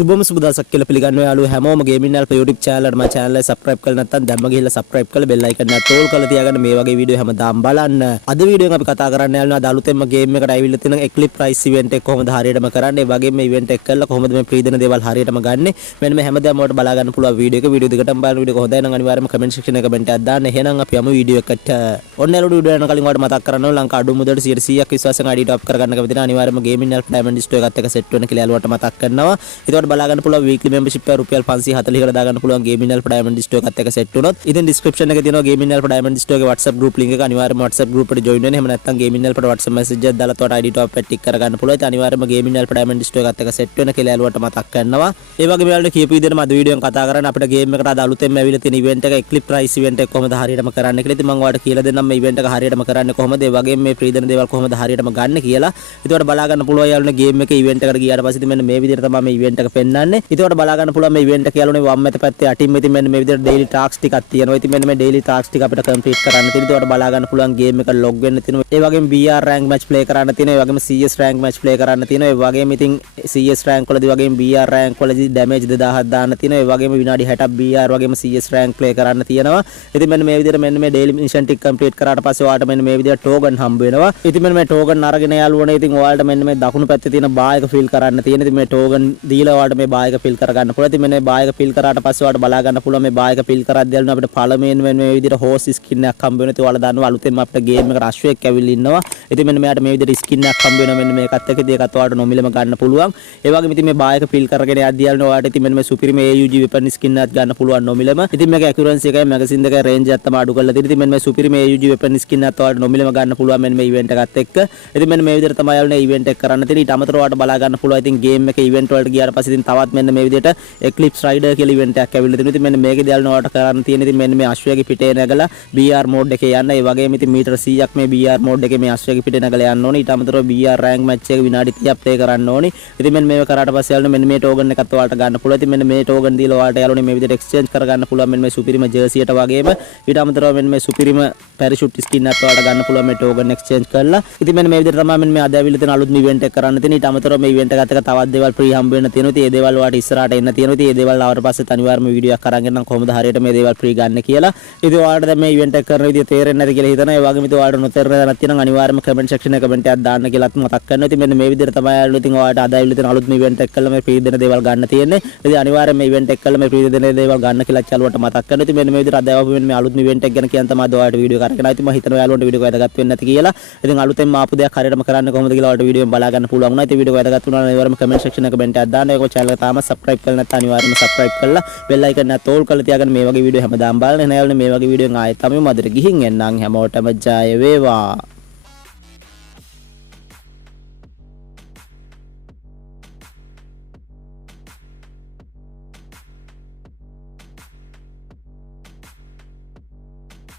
සුබම සුබ දවසක් කියලා පිළිගන්නවා යාළුවෝ හැමෝම ගේමින් ඇල්ෆා YouTube channel එකට මම channel එක subscribe කරලා නැත්නම් දැම්ම ගිහිල්ලා subscribe කරලා bell icon එක තෝල් කරලා තියාගන්න මේ වගේ වීඩියෝ හැමදාම බලන්න. අද වීඩියෝ එකෙන් අපි කතා කරන්න යාළුවෝ අද අලුතෙන්ම ගේම් එකට ආවිල්ලා තියෙන Eclipse prize event එක කොහොමද හරියටම කරන්නේ, ඒ වගේම මේ event එක කරලා කොහොමද මේ ප්‍රීදන දේවල් හරියටම ගන්නෙ. මෙන්න මේ හැමදාම ඔයාලට බලා ගන්න පුළුවන් වීඩියෝ එක. වීඩියෝ දෙකටම බලන වීඩියෝ හොඳයි නම් අනිවාර්යයෙන්ම comment section එකේ comment එකක් දාන්න. එහෙනම් අපි යමු වීඩියෝ එකට. ඔන්න යාළුවෝ වීඩියෝ යන කලින් ඔයාලට මතක් කරන්න ඕන ලංකා අඩු මුදලට 100ක් විශ්වාසයෙන් ID top කරගන්න කැමති නම් අනිවාර්යයෙන්ම ගේමින් ඇල්ෆා diamond store එකත් එක්ක set වෙන්න කියලා යාළුවට මතක් කරනවා. ඒකට බලා ගන්න පුළුවන් weekly membership එක රුපියල් 540 කට දාගන්න පුළුවන් ගේමින් ඇල්ෆා diamond store එකත් එක්ක set වුණොත්. ඉතින් description එකේ තියෙනවා ගේමින් ඇල්ෆා diamond store එකේ WhatsApp group link එක. අනිවාර්යයෙන්ම WhatsApp group එකට join වෙන්න. එහෙම නැත්නම් ගේමින් ඇල්ෆාට WhatsApp message එකක් දාලා තවට ID top එක ටික් කරගන්න පුළුවන්. ඉතින් අනිවාර්යයෙන්ම ගේමින් ඇල්ෆා diamond store එකත් එක්ක set වෙන්න කියලා යාළුවට මතක් කරනවා. ඒ වගේම යාළුවෝ කියපු විදිහටම අද වීඩියෝ එකෙන් කතා කරන්නේ අපිට ගේම් එකට අද අලුතෙන්ම ඇවිල්ලා තියෙන event එක Eclipse prize event එක කොහොමද හරියටම කරන්න කියලා. ඉතින් මම ඔයාලට කියලා දෙන්නම් මේ event එක හරියටම කරන්නේ කොහොමද, ඒ වගේම මේ ප්‍රීදන දේවල් කොහොමද හරියටම ගන්න කියලා. ඒකට බලා ගන්න පුළුවන් යාළුවනේ ගේම් එකේ event එකට ගියාට පස්සේ ඉතින් මෙන්න මේ විදිහට තමයි මේ event එක පෙන්වන්නේ. ඒකට බලා ගන්න පුළුවන් මේ event එක යාළුවනේ වම් මැද පැත්තේ අටින් මෙතින් මෙන්න මේ විදිහට daily tasks ටිකක් තියෙනවා. ඉතින් මෙන්න මේ daily tasks ටික අපිට complete කරන්න තියෙනවා. ඒකට බලා ගන්න පුළුවන් ගේම් එක log වෙන්න තියෙනවා. ඒ වගේම BR rank match play කරන්න තියෙනවා. ඒ වගේම CS rank match play කරන්න තියෙනවා. ඒ වගේම ඉතින් CS rank වලදී වගේම BR rank වලදී damage 2000ක් දාන්න තියෙනවා. ඒ වගේම විනාඩි 60ක් BR වගේම CS rank play කරන්න තියෙනවා. ඉතින් මෙන්න මේ විදිහට මෙන්න මේ daily mission ටික complete කරාට පස්සේ ඔයාලට මෙන්න මේ විදිහට token හම්බ වෙනවා. ඉතින් මෙන්න මේ token අරගෙන යාළුවනේ ඉතින් ඔයාලට මෙන්න මේ දකුණු පැත්තේ තියෙන bar එක fill කරන්න තියෙන. ඉතින් මේ token දීලා ඔයාලට මේ bar එක fill කරගන්න පුළුවන්. ඉතින් මෙන්න මේ bar එක fill කරාට පස්සේ ඔයාලට බලා ගන්න පුළුවන් මේ bar එක fill කරද්දී යාළුවනේ අපිට පළමුවෙන් මෙන්න මේ විදිහට horse skin එකක් හම්බ වෙනවා. ඉතින් ඔයාලා දන්නවා අලුතෙන්ම අපිට game එකට අශ්වයෙක් ඇවිල්ලා ඉන්නවා. ඉතින් මෙන්න මෙයාට මේ විදිහට skin එකක් හම්බ වෙනවා. මෙන්න මේකත් එක්ක ඉතින් ඒකත් ඔයාලට නොමිලම ගන්න පුළුවන්. ඒ වගේම ඉතින් මේ bar එක fill කරගෙන යද්දී යාළුවනේ ඔයාලට ඉතින් මෙන්න මේ superior AUG weapon skin එකක් ගන්න පුළුවන් නොමිලම. ඉතින් මේක accuracy එකයි magazine දෙකයි range එකක් තමයි අඩු කරලා තියෙන්නේ. ඉතින් මෙන්න මේ superior AUG weapon skin එකත් ඔයාලට නොමිලම ගන්න පුළුවන් මෙන්න මේ event එකත් එක්ක. ඉතින් මෙන්න මේ විදිහට තමයි යාළුවනේ event එක කරන්න තියෙන්නේ. ඊට අමතරව ඔයාලට බලා ගන්න පුළුවන් ඉතින් game එකේ event වලට ගියාට පස්සේ ඉතින් තවත් මෙන්න මේ විදිහට Eclipse Rider කියලා event එකක් ඇවිල්ලා තියෙනවා. ඉතින් මෙන්න මේකේදී යාළුවනේ ඔයාලට කරන්න තියෙන්නේ ඉතින් මෙන්න මේ අශ්වයාගේ පිටේ නැගලා BR mode එකේ යන්න. ඒ වගේම ඉතින් මීටර 100ක් මේ BR mode එකේ මේ අශ්වයාගේ පිටේ නැගලා යන්න ඕනේ. ඊට අමතරව BR rank match එක විනාඩි 30ක් play කරන්න ඕනේ. ඉතින් මෙන්න මේක කරාට පස්සේ යාළුවනේ මෙන්න මේ token එකත් ඔයාලට ගන්න පුළුවන්. ඉතින් මෙන්න මේ token දීලා ඔයාලට යාළුවනේ මේ විදිහට exchange කරගන්න පුළුවන් මෙන්න මේ superior jersey එකට වගේම ඊට අමතරව මෙන්න මේ superior parachute skin එකත් ඔයාලට ගන්න පුළුවන් මේ token exchange කරලා. ඉතින් මෙන්න මේ විදිහට තමයි මෙන්න මේ අද ඇවිල්ලා තියෙන අලුත් event එක කරන්න තියෙන. ඊට අමතරව මේ event එකත් එක්ක තවත් දේවල් free හම්බ වෙන්න තියෙනවා. ඉතින් මේ දේවල් ඔයාලට ඉස්සරහට එන්න තියෙනවා. ඉතින් මේ දේවල් ආවට පස්සේ අනිවාර්යයෙන්ම වීඩියෝ එකක් අරන් එන්නම් කොහොමද හරියට මේ දේවල් free ගන්න කියලා. ඉතින් ඔයාලට දැන් මේ event එක කරන විදිය තේරෙන්නේ නැති කියලා හිතනවා. ඒ වගේම ඉතින් ඔයාලට නොතේරෙන දැනක් තියෙනවා අනිවාර්යයෙන්ම comment section එකේ comment එකක් දාන්න කියලාත් මතක් කරනවා. ඉතින් මෙන්න මේ විදිහට තමයි යාළුවෝ ඉතින් ඔයාලට අද ඇවිල්ලා තියෙන අලුත් event එක කළා මේ free දෙන දේවල් ගන්න තියෙන්නේ. ඉතින් අනිවාර්යයෙන්ම මේ event එක කළා මේ free දෙන දේවල් ගන්න කියලා යාළුවට මතක් කරනවා. ඉතින් මෙන්න මේ විදිහට අද ආවම මේ අලුත් event එක ගැන කියන් තමයි අද ඔයාලට වීඩියෝ කරගෙන ආවා. ඉතින් මම හිතනවා යාළුවන්ට වීඩියෝ එක වැදගත් වෙන්නේ නැති කියලා. ඉතින් අලුතෙන්ම ආපු දෙයක් හරියටම කරන්න කොහොමද කියලා ඔයාලට වීඩියෝ එක බලා ගන්න පුළුවන් වුණා. ඉතින් වීඩියෝ එක වැදගත් වුණා නම් අනිවාර්යයෙන්ම comment section එකේ comment එකක් දාන්න. ඒක channel එක තාම subscribe කරලා නැත්නම් අනිවාර්යයෙන්ම subscribe කරලා bell icon එක තෝල් කරලා තියාගන්න. මේ වගේ වීඩියෝ හැමදාම බලන්න. එන යාළුවනේ මේ වගේ වීඩියෝ එකෙන් ආයෙත් තමයි මදට ගිහින් එන්නම්. හැමෝටම ජය වේවා.